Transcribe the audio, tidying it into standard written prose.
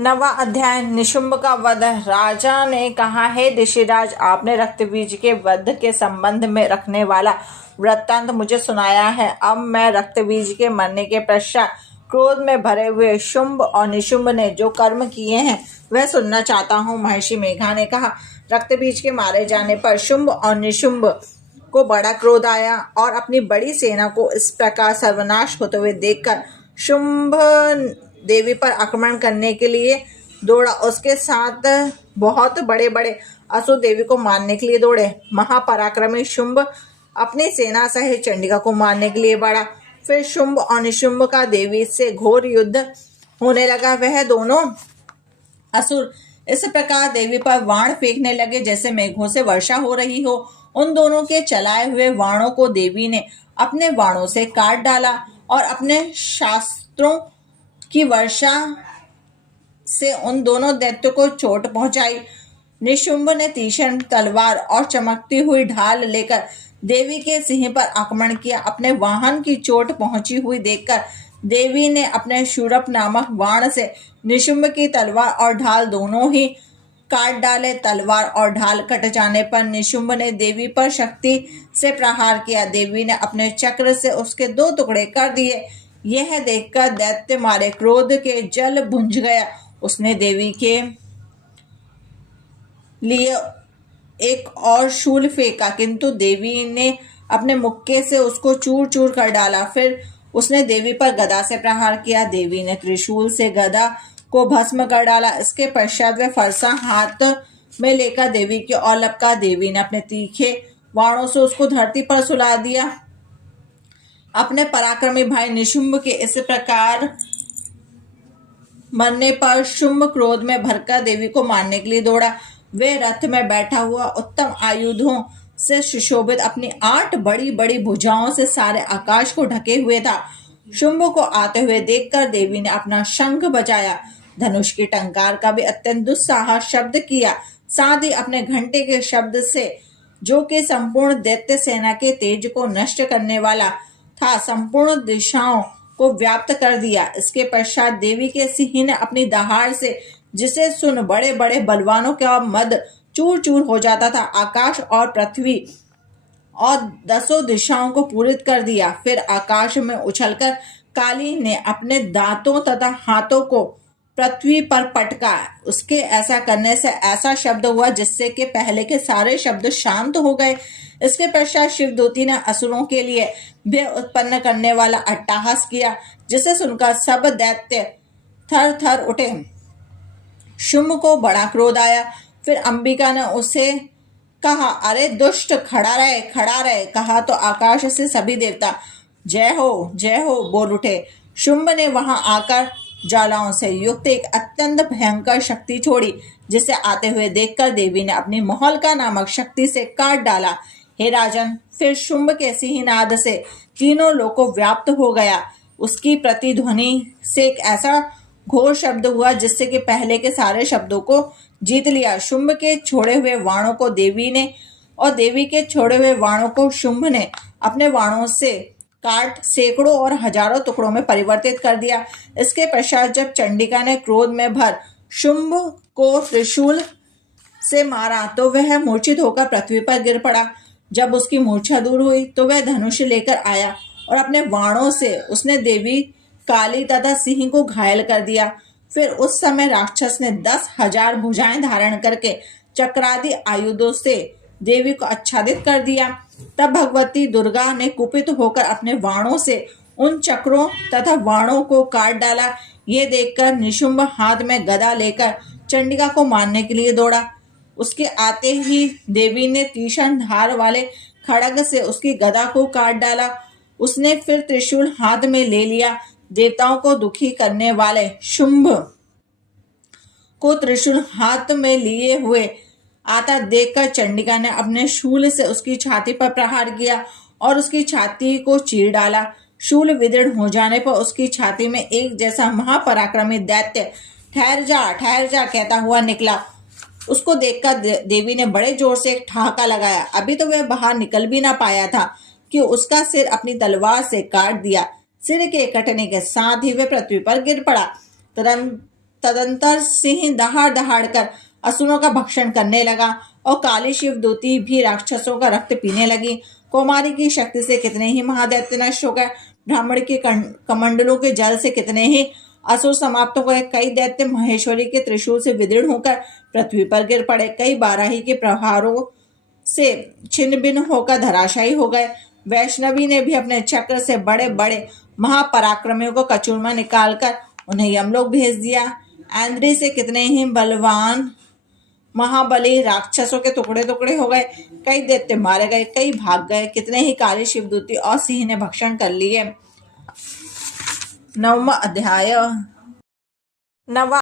नवा अध्याय निशुंभ का वध। राजा ने कहा, हे ऋषिराज, आपने रक्तबीज के वध के संबंध में रखने वाला वृत्तांत मुझे सुनाया है। अब मैं रक्तबीज के मरने के पश्चात क्रोध में भरे हुए शुंभ और निशुंभ ने जो कर्म किए हैं वह सुनना चाहता हूँ। महर्षि मेघा ने कहा, रक्तबीज के मारे जाने पर शुंभ और निशुंभ को बड़ा क्रोध आया और अपनी बड़ी सेना को इस प्रकार सर्वनाश होते हुए देखकर शुंभ देवी पर आक्रमण करने के लिए दौड़ा। उसके साथ बहुत बड़े बड़े असुर देवी को मारने के लिए दौड़े। महापराक्रमी शुंभ अपनी सेना सहित चंडिका को मारने के लिए बढ़ा। फिर शुंभ और निशुंभ का देवी से घोर युद्ध होने लगा। वह दोनों असुर इस प्रकार देवी पर वाण फेंकने लगे जैसे मेघों से वर्षा हो रही हो। उन दोनों के चलाए हुए वाणों को देवी ने अपने वाणों से काट डाला और अपने शास्त्रों की वर्षा से उन दोनों दैत्यों को चोट पहुंचाई। निशुंभ ने तीक्ष्ण तलवार और चमकती हुई ढाल लेकर देवी के सिंह पर आक्रमण किया। अपने वाहन की चोट पहुंची हुई देखकर देवी ने अपने शूरप नामक बाण से निशुंभ की तलवार और ढाल दोनों ही काट डाले। तलवार और ढाल कट जाने पर निशुंभ ने देवी पर शक्ति से प्रहार किया। देवी ने अपने चक्र से उसके 2 टुकड़े कर दिए। यह देखकर दैत्य मारे क्रोध के जल भुंज गया। उसने देवी के लिए एक और शूल फेंका, किंतु देवी ने अपने मुक्के से उसको चूर चूर कर डाला। फिर उसने देवी पर गदा से प्रहार किया। देवी ने त्रिशूल से गदा को भस्म कर डाला। इसके पश्चात वह फरसा हाथ में लेकर देवी की ओर लपका। देवी ने अपने तीखे वाणों से उसको धरती पर सुला दिया। अपने पराक्रमी भाई निशुंभ के इस प्रकार मरने पर शुंभ क्रोध में भरकर देवी को मारने के लिए दौड़ा। वे रथ में बैठा हुआ उत्तम आयुधों से सुशोभित अपनी 8 बड़ी बड़ी भुजाओं से सारे आकाश को ढके हुए था। शुंभ को आते हुए देखकर देवी ने अपना शंख बजाया, धनुष की टंकार का भी अत्यंत दुस्साहस शब्द किया, साथ ही अपने घंटे के शब्द से, जो कि संपूर्ण दैत्य सेना के तेज को नष्ट करने वाला था, संपूर्ण दिशाओं को व्याप्त कर दिया। इसके पश्चात देवी के सिंह ने अपनी दहाड़ से, जिसे सुन बड़े बड़े बलवानों का मद चूर चूर हो जाता था, आकाश और पृथ्वी और 10 दिशाओं को पूरित कर दिया। फिर आकाश में उछलकर काली ने अपने दांतों तथा हाथों को पृथ्वी पर पटका। उसके ऐसा करने से ऐसा शब्द हुआ जिससे कि पहले के सारे शब्द शांत हो गए। इसके पश्चात शिवदूती ने असुरों के लिए भय उत्पन्न करने वाला अट्टहास किया, जिसे सुनकर सब दैत्य थर थर उठे। शुंभ को बड़ा क्रोध आया। फिर अंबिका ने उसे कहा, अरे दुष्ट, खड़ा रहे। कहा तो आकाश से सभी देवता जय हो बोल उठे। शुंभ ने वहां आकर ज्वालाओं से युक्त एक अत्यंत भयंकर शक्ति छोड़ी, जिसे आते हुए देखकर देवी ने अपनी मोहल्का नामक शक्ति से काट डाला। हे राजन, फिर शुंभ के सिंहनाद से तीनों लोकों व्याप्त हो गया। उसकी प्रतिध्वनि से एक ऐसा घोर शब्द हुआ जिससे कि पहले के सारे शब्दों को जीत लिया। शुंभ के छोड़े हुए वाणों को देवी ने और देवी के छोड़े हुए वाणों को शुंभ ने अपने वाणों से काट सैकड़ों और हजारों टुकड़ों में परिवर्तित कर दिया। इसके पश्चात जब चंडिका ने क्रोध में भर शुंभ को त्रिशूल से मारा तो वह मूर्छित होकर पृथ्वी पर गिर पड़ा। जब उसकी मूर्छा दूर हुई तो वह धनुष लेकर आया और अपने वाणों से उसने देवी, काली तथा सिंह को घायल कर दिया। फिर उस समय राक्षस ने 10,000 भुजाएं धारण करके चक्रादि आयुधों से देवी को आच्छादित कर दिया। तब भगवती दुर्गा ने कुपित होकर अपने वाणों से उन चक्रों तथा वाणों को काट डाला। ये देखकर निशुंभ हाथ में गदा लेकर चंडिका को मारने के लिए दौड़ा। उसके आते ही देवी ने तीक्ष्ण धार वाले खड्ग से उसकी गदा को काट डाला। उसने फिर त्रिशूल हाथ में ले लिया। देवताओं को दुखी करने वाले शुंभ को त्रिशूल हाथ में लिए हुए आता देखकर चंडिका ने अपने शूल से उसकी छाती पर प्रहार किया और उसकी छाती को चीर डाला। शूल विदीर्ण हो जाने पर उसकी छाती में एक जैसा महापराक्रमी दैत्य ठहर जा कहता हुआ निकला। उसको देखकर देवी ने बड़े जोर से एक ठहाका लगाया। अभी तो वह बाहर निकल भी ना पाया था कि उसका सिर अपनी तलवार से काट दिया। सिर के कटने के साथ ही वह पृथ्वी पर गिर पड़ा। तुरंत तदंतर सिंह दहाड़ दहाड़ कर असुरों का भक्षण करने लगा और काली शिवदूती भी राक्षसों का रक्त पीने लगी। कुमारी की शक्ति से कितने ही महादैत्य नष्ट हो गए। ब्राह्मण के कमंडलों के जल से कितने ही असुर समाप्त हो गए। कई दैत्य महेश्वरी के त्रिशूल से विदीर्ण होकर पृथ्वी पर गिर पड़े। कई बाराही के प्रहारों से छिन्न भिन्न होकर धराशायी हो गए। वैष्णवी ने भी अपने चक्र से बड़े बड़े महापराक्रमियों को कचूरमा निकालकर उन्हें यमलोक भेज दिया। ऐन्द्री से कितने ही बलवान महाबली राक्षसों के टुकड़े टुकड़े हो गए। कई दैत्य मारे गए, कई भाग गए। कितने ही काली शिवदूती और सिंह ने भक्षण कर लिए। 9वां अध्याय। नवा